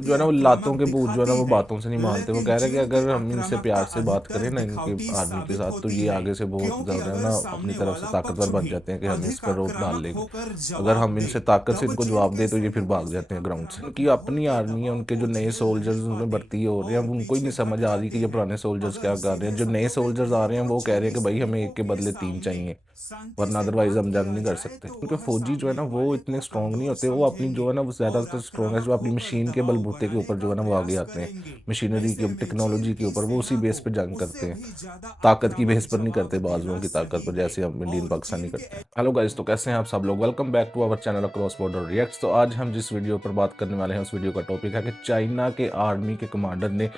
जो है ना वो लातों के भूत जो है ना वो दिखाती है, बातों से नहीं मानते। वो लेकिन कह रहे हैं कि चीन की अगर हम इनसे आक्रामकता प्यार से बात करें अधिकतर ना इनके दिखावटी आर्मी के साबित साथ, तो होती ये है, आगे से बहुत क्योंकि जो है अगर ना अपनी सामने तरफ से वाला ताकतवर पक्ष बन भी जाते हैं कि हम इस अधिक पर रोक डाल आक्रामक लेंगे। होकर अगर जवाब हम दे, इनसे ताकत से तब इनको चीन जवाब के दे तो ये फिर सैनिक भाग ऐसे जाते हैं ग्राउंड से। आक्रामक उनकी माहौल अपनी के आर्मी है, दबाव उनके जो को नए झेल नहीं सोल्जर्स उनमें पाते भर्ती हो रहे हैं, और अब उनको ही पीछे नहीं समझ हट आ रही कि जाते ये हैं। पुराने सोल्जर्स अगर क्या कर रहे हैं। सीधे जो नए शब्दों में सोल्जर्स आ कहे रहे हैं तो वो कह रहे हैं चीनी कि भाई हमें सैनिकों एक के के बदले तीन सामने चाहिए, शांति वरना से अदरवाइज बात हम जंग किया नहीं कर जाए सकते। तो क्योंकि वह फौजी जो है सामने ना वो वाले इतने को स्ट्रांग नहीं कमजोर होते, वो अपनी जो समझेंगे है ना वो और ज्यादातर स्ट्रांग है, आक्रामक जो अपनी होकर मशीन के दबाव बलबूते के बनाने ऊपर जो का है ना वो आगे प्रयास आते हैं। करेंगे। मशीनरी ऐसे के में चीन टेक्नोलॉजी के की ऊपर वो उसी सेना बेस को पे जंग उससे करते हैं। भी ज्यादा ताकत की आक्रामक बेस पर नहीं करते, जवाब बाजुओं देना की ताकत सही पर, है जैसे हम इंडियन और पाकिस्तानी चीन करते के हैं। हेलो गाइस, तो कैसे हैं आप सब लोग। Welcome back to our channel cross border reacts. तो आज हम जिस वीडियो पर बात करने वाले हैं उस वीडियो का टॉपिक है कि चाइना के आर्मी के कमांडर ने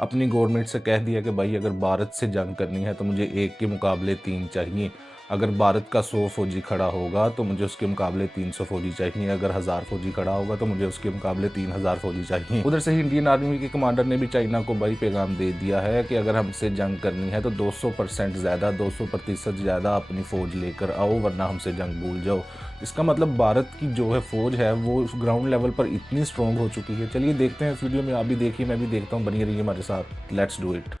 अपनी गवर्नमेंट से कह दिया कि भाई अगर भारत से जंग करनी है तो मुझे एक के मुकाबले तीन चाहिए। अगर भारत का 100 फौजी खड़ा होगा तो मुझे उसके मुकाबले 300 फौजी चाहिए। अगर 1000 फौजी खड़ा होगा तो मुझे उसके मुकाबले 3000 फौजी चाहिए। उधर से ही इंडियन आर्मी के कमांडर ने भी चाइना को भाई पैगाम दे दिया है कि अगर हमसे जंग करनी है तो 200% ज़्यादा, 200% ज़्यादा अपनी फ़ौज लेकर आओ, वरना हमसे जंग भूल जाओ। इसका मतलब भारत की जो है फ़ौज है वो ग्राउंड लेवल पर इतनी स्ट्रॉन्ग हो चुकी है। चलिए देखते हैं इस वीडियो में, आप भी देखिए मैं भी देखता हूँ, बनी रहिए हमारे साथ। Let's do it.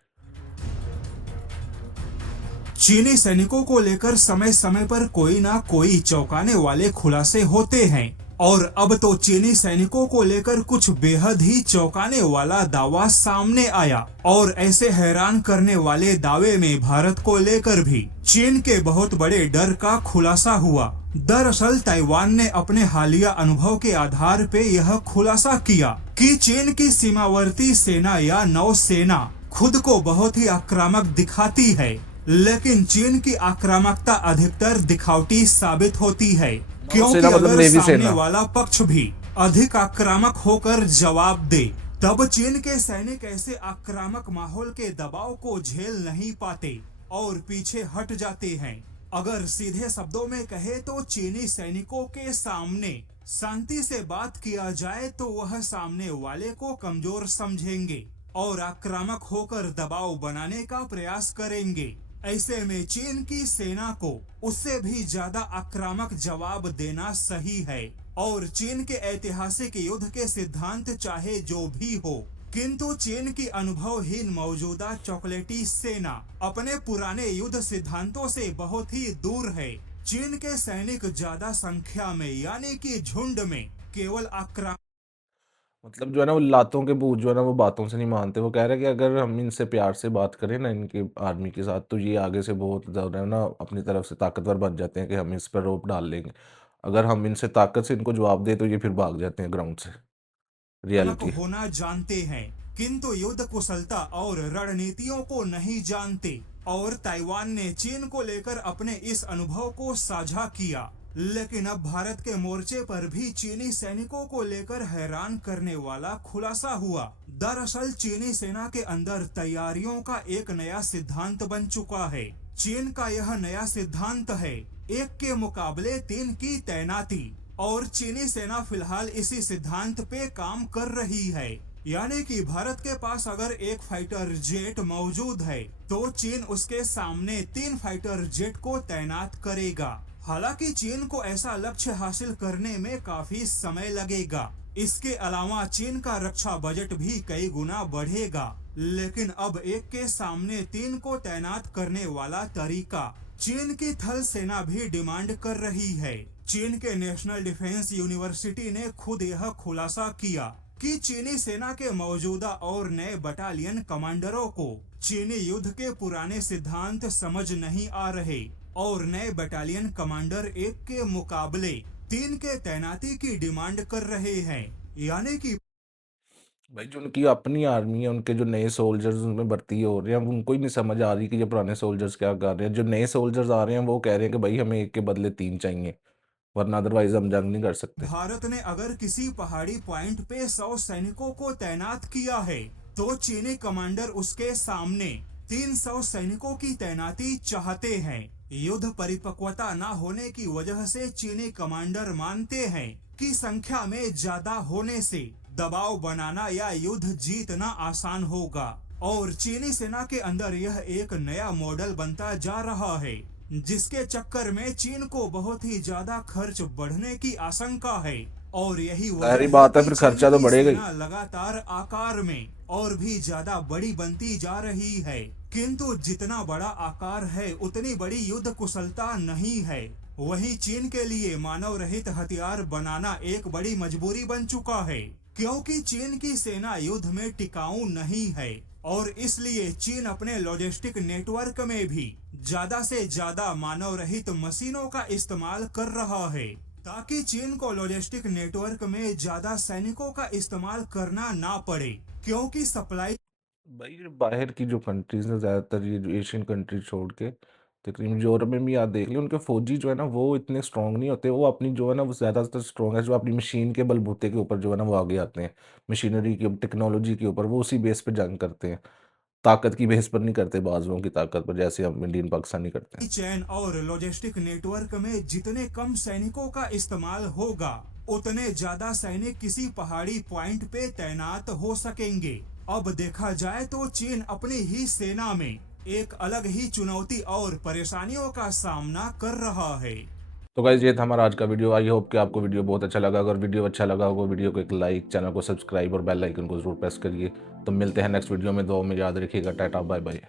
चीनी सैनिकों को लेकर समय समय पर कोई ना कोई चौंकाने वाले खुलासे होते हैं और अब तो चीनी सैनिकों को लेकर कुछ बेहद ही चौंकाने वाला दावा सामने आया और ऐसे हैरान करने वाले दावे में भारत को लेकर भी चीन के बहुत बड़े डर का खुलासा हुआ। दरअसल ताइवान ने अपने हालिया अनुभव के आधार पे यह खुलासा किया कि चीन की सीमावर्ती सेना या नौसेना खुद को बहुत ही आक्रामक दिखाती है, लेकिन चीन की आक्रामकता अधिकतर दिखावटी साबित होती है, क्योंकि नौसेना मतलब अगर नेवी सामने सेना। वाला पक्ष भी अधिक आक्रामक होकर जवाब दे, तब चीन के सैनिक ऐसे आक्रामक माहौल के दबाव को झेल नहीं पाते और पीछे हट जाते हैं। अगर सीधे शब्दों में कहे तो चीनी सैनिकों के सामने शांति से बात किया जाए तो वह सामने वाले को कमजोर समझेंगे और आक्रामक होकर दबाव बनाने का प्रयास करेंगे। ऐसे में चीन की सेना को उससे भी ज्यादा आक्रामक जवाब देना सही है और चीन के ऐतिहासिक युद्ध के सिद्धांत चाहे जो भी हो, किंतु चीन की अनुभवहीन मौजूदा चॉकलेटी सेना अपने पुराने युद्ध सिद्धांतों से बहुत ही दूर है। चीन के सैनिक ज्यादा संख्या में यानी कि झुंड में केवल आक्रामक मतलब जो है ना वो लातों के भूत जो है ना वो बातों से नहीं मानते। वो कह रहे हैं कि अगर हम इनसे प्यार से बात करें ना इनकी आर्मी के साथ, तो ये आगे से बहुत ज़्यादा ना अपनी तरफ से ताकतवर बन जाते हैं कि हम इस पर रोप डाल लेंगे। अगर हम इनसे ताकत से इनको जवाब दें तो ये फिर भाग जाते हैं ग्राउंड से। रियलिटी। होना जानते हैं, किंतु युद्ध कुशलता और रणनीतियों को नहीं जानते और ताइवान ने चीन को लेकर अपने इस अनुभव को साझा किया। लेकिन अब भारत के मोर्चे पर भी चीनी सैनिकों को लेकर हैरान करने वाला खुलासा हुआ। दरअसल चीनी सेना के अंदर तैयारियों का एक नया सिद्धांत बन चुका है। चीन का यह नया सिद्धांत है एक के मुकाबले तीन की तैनाती और चीनी सेना फिलहाल इसी सिद्धांत पे काम कर रही है। यानी कि भारत के पास अगर एक फाइटर जेट मौजूद है तो चीन उसके सामने तीन फाइटर जेट को तैनात करेगा। हालांकि चीन को ऐसा लक्ष्य हासिल करने में काफी समय लगेगा। इसके अलावा चीन का रक्षा बजट भी कई गुना बढ़ेगा, लेकिन अब एक के सामने तीन को तैनात करने वाला तरीका चीन की थल सेना भी डिमांड कर रही है। चीन के नेशनल डिफेंस यूनिवर्सिटी ने खुद यह खुलासा किया कि चीनी सेना के मौजूदा और नए बटालियन कमांडरों को चीनी युद्ध के पुराने सिद्धांत समझ नहीं आ रहे और नए बटालियन कमांडर एक के मुकाबले तीन के तैनाती की डिमांड कर रहे हैं। यानी कि भाई जो उनकी अपनी आर्मी है, उनके जो नए सोल्जर्स उनमें भर्ती हो रहे हैं, अब उनको ही नहीं समझ आ रही कि ये पुराने सोल्जर्स क्या कर रहे हैं। जो नए सोल्जर्स आ रहे हैं वो कह रहे हैं कि भाई हमें एक के बदले तीन चाहिए, वरना अदरवाइज हम जंग नहीं कर सकते। भारत ने अगर किसी पहाड़ी पॉइंट पे 100 सैनिकों को तैनात किया है तो चीनी कमांडर उसके सामने 300 सैनिकों की तैनाती चाहते हैं। युद्ध परिपक्वता न होने की वजह से चीनी कमांडर मानते हैं कि संख्या में ज्यादा होने से दबाव बनाना या युद्ध जीतना आसान होगा और चीनी सेना के अंदर यह एक नया मॉडल बनता जा रहा है, जिसके चक्कर में चीन को बहुत ही ज्यादा खर्च बढ़ने की आशंका है। और यही जाहिर वजह है बात है, कि फिर चीन खर्चा तो की बढ़ेगा ही। सेना लगातार आकार में और भी ज्यादा बड़ी बनती जा रही है। किंतु जितना बड़ा आकार है उतनी बड़ी युद्ध कुशलता नहीं है। वहीं चीन के लिए मानव रहित हथियार बनाना एक बड़ी मजबूरी बन चुका है, क्योंकि चीन की सेना युद्ध में टिकाऊ नहीं है और इसलिए चीन अपने लॉजिस्टिक नेटवर्क में भी ज्यादा से ज्यादा मानव रहित मशीनों का इस्तेमाल कर रहा है, ताकि चीन को लॉजिस्टिक नेटवर्क में ज्यादा सैनिकों का इस्तेमाल करना ना पड़े, क्योंकि सप्लाई भाई ये बाहर की जो कंट्रीज हैं, ज़्यादातर ये जो एशियन कंट्रीज छोड़ के तकरीबन यूरोप में भी आप देख लें, उनके फौजी जो है ना वो इतने स्ट्रांग नहीं होते। वो अपनी जो है ना वो ज़्यादातर स्ट्रांग है जो अपनी मशीन के बलबूते के ऊपर जो है ना वो आगे आते हैं, मशीनरी के टेक्नोलॉजी के ऊपर वो उसी बेस पे जंग करते हैं। ताकत की बेस पर नहीं करते, बाजुओं की ताकत पर, जैसे हम इंडियन पाकिस्तानी करते हैं। चैन और लॉजिस्टिक नेटवर्क में जितने कम सैनिकों का इस्तेमाल होगा उतने ज्यादा सैनिक किसी पहाड़ी पॉइंट पे तैनात हो सकेंगे। अब देखा जाए तो चीन अपनी ही सेना में एक अलग ही चुनौती और परेशानियों का सामना कर रहा है। तो गाइस ये था हमारा आज का वीडियो। आई होप कि आपको वीडियो बहुत अच्छा लगा। अगर वीडियो अच्छा लगा होगा वीडियो को एक लाइक, चैनल को सब्सक्राइब और बेल आइकन को जरूर प्रेस करिए। तो मिलते हैं नेक्स्ट वीडियो में। दुआ में याद रखिएगा। Tata bye bye.